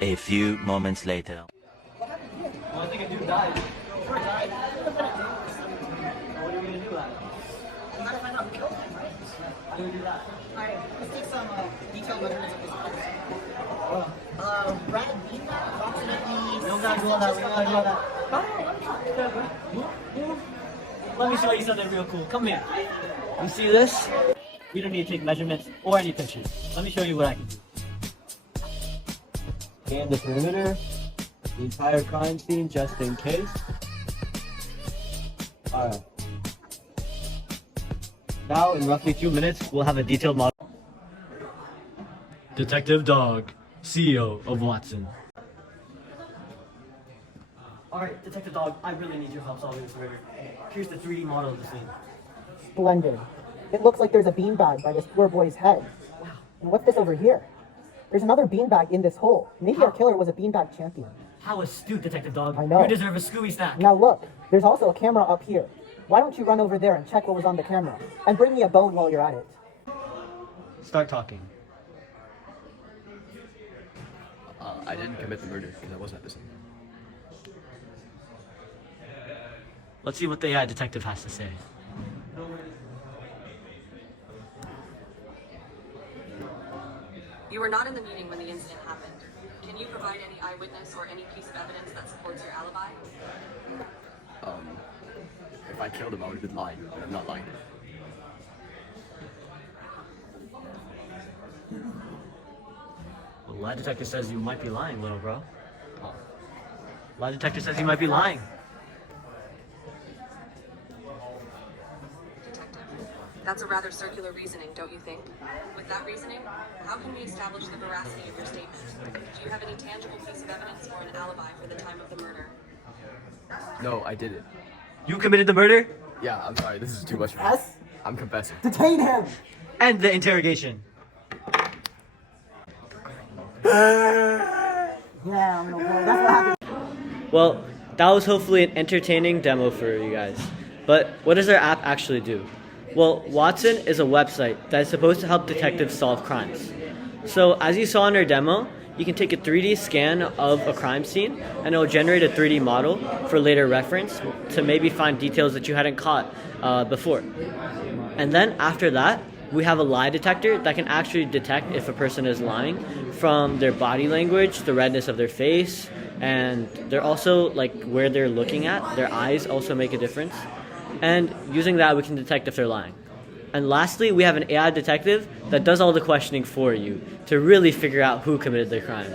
A few moments later. Well, I think a dude died. Sure died. What are we gonna do about it? We gotta find out who killed him, right? How do we do that? Alright, let's take some detailed measurements of his body. Oh, Brad Beanbag, approximately. we don't gotta do all that. We don't gotta do all that. Let me show you something real cool. Come here. You see this? We don't need to take measurements or any pictures. Let me show you what I can do. Scan the perimeter, the entire crime scene just in case. Alright. Now, in roughly 2 minutes, we'll have a detailed model. Detective Dog, CEO of Watson. Alright, Detective Dog, I really need your help solving this murder. Here's the 3D model of the scene. Splendid. It looks like there's a beanbag by this poor boy's head. Wow. And what's this over here? There's another beanbag in this hole. Maybe our killer was a beanbag champion. How astute, Detective Dog. I know. You deserve a Scooby snack. Now look, there's also a camera up here. Why don't you run over there and check what was on the camera? And bring me a bone while you're at it. Start talking. I didn't commit the murder because I wasn't at the scene. Let's see what the AI detective has to say. You were not in the meeting when the incident happened. Can you provide any eyewitness or any piece of evidence that supports your alibi? If I killed him, I would have been lying, but I'm not lying. Well, lie detector says you might be lying, little bro. Lie detector says you might be lying. Detective, that's a rather circular reasoning, don't you think? With that reasoning, how can we establish the veracity of your statement? Do you have any tangible piece of evidence or an alibi for the time of the murder? No, I didn't. You committed the murder? Yeah, I'm sorry. This is too much for me. Yes? I'm confessing. Detain him! And the interrogation. Yeah, I'm gonna blow. That's what happened. Well, that was hopefully an entertaining demo for you guys. But what does our app actually do? Well, Watson is a website that is supposed to help detectives solve crimes. So as you saw in our demo, you can take a 3D scan of a crime scene and it will generate a 3D model for later reference to maybe find details that you hadn't caught before. And then after that, we have a lie detector that can actually detect if a person is lying from their body language, the redness of their face, and they're also like where they're looking at. Their eyes also make a difference. And using that, we can detect if they're lying. And lastly, we have an AI detective that does all the questioning for you to really figure out who committed the crime.